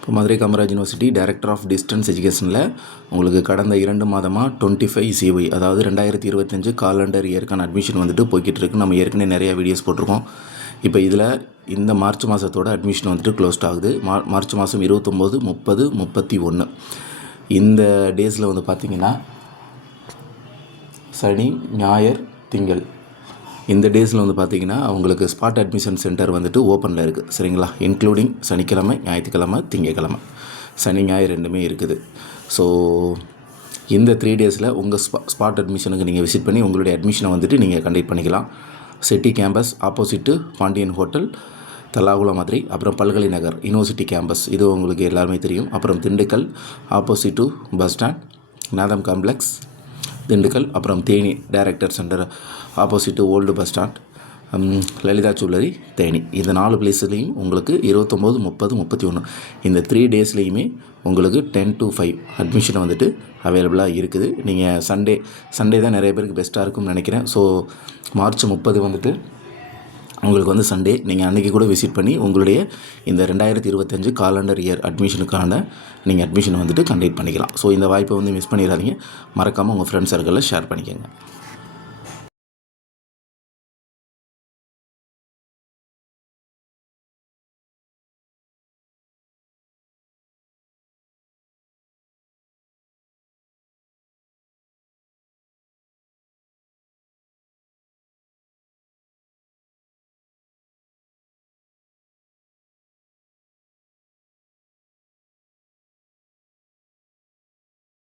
இப்போ Madurai Kamaraj university director of distance எஜுகேஷனில் உங்களுக்கு கடந்த 2 மாதமாக 25 CY அதாவது 2025 காலண்டர் இயர்க்கான அட்மிஷன் வந்துட்டு போய்கிட்டு இருக்குது. நம்ம ஏற்கனவே நிறையா வீடியோஸ் போட்டிருக்கோம். இப்போ இதில் இந்த மார்ச் மாதத்தோட அட்மிஷன் வந்துட்டு க்ளோஸ்ட் ஆகுது. மார்ச் மாதம் 29, 30, 31 இந்த டேஸில் வந்து பார்த்திங்கன்னா சனி, ஞாயிறு, திங்கள் இந்த டேஸில் வந்து பார்த்திங்கன்னா அவங்களுக்கு ஸ்பாட் அட்மிஷன் சென்டர் வந்துட்டு ஓப்பனில் இருக்குது. சரிங்களா? இன்க்ளூடிங் சனிக்கிழமை, ஞாயிற்றுக்கிழமை, திங்கக்கிழமை, சனி ஞாயிறு ரெண்டுமே இருக்குது. ஸோ இந்த 3 டேஸில் உங்கள் ஸ்பாட் அட்மிஷனுக்கு நீங்கள் விசிட் பண்ணி உங்களுடைய அட்மிஷனை வந்துட்டு நீங்கள் கண்டக்ட் பண்ணிக்கலாம். City campus opposite Pandian hotel, Tallakulam Madurai. அப்புறம் பல்கலை நகர் யூனிவர்சிட்டி கேம்பஸ், இது உங்களுக்கு எல்லாருமே தெரியும். அப்புறம் திண்டுக்கல் ஆப்போசிட்டு பஸ் ஸ்டாண்ட், நாதம் காம்ப்ளெக்ஸ் திண்டுக்கல். அப்புறம் Theni director centre opposite old bus stand, Lalitha jewellery Theni. இந்த 4 பிளேஸ்லேயும் உங்களுக்கு 29, 30, 31 இந்த 3 டேஸ்லேயுமே உங்களுக்கு 10 to 5 அட்மிஷன் வந்துட்டு அவைலபிளாக இருக்குது. நீங்கள் சண்டே தான் நிறைய பேருக்கு பெஸ்ட்டாக இருக்கும்னு நினைக்கிறேன். ஸோ மார்ச் 30 வந்துட்டு உங்களுக்கு வந்து சண்டே, நீங்கள் அன்றைக்கி கூட விசிட் பண்ணி உங்களுடைய இந்த 2025 காலண்டர் இயர் அட்மிஷனுக்கான நீங்கள் அட்மிஷன் வந்துட்டு கண்டக்ட் பண்ணிக்கலாம். ஸோ இந்த வாய்ப்பை வந்து மிஸ் பண்ணிடாதீங்க. மறக்காமல் உங்கள் ஃப்ரெண்ட்ஸ் சர்க்கிளில் ஷேர் பண்ணிக்கோங்க.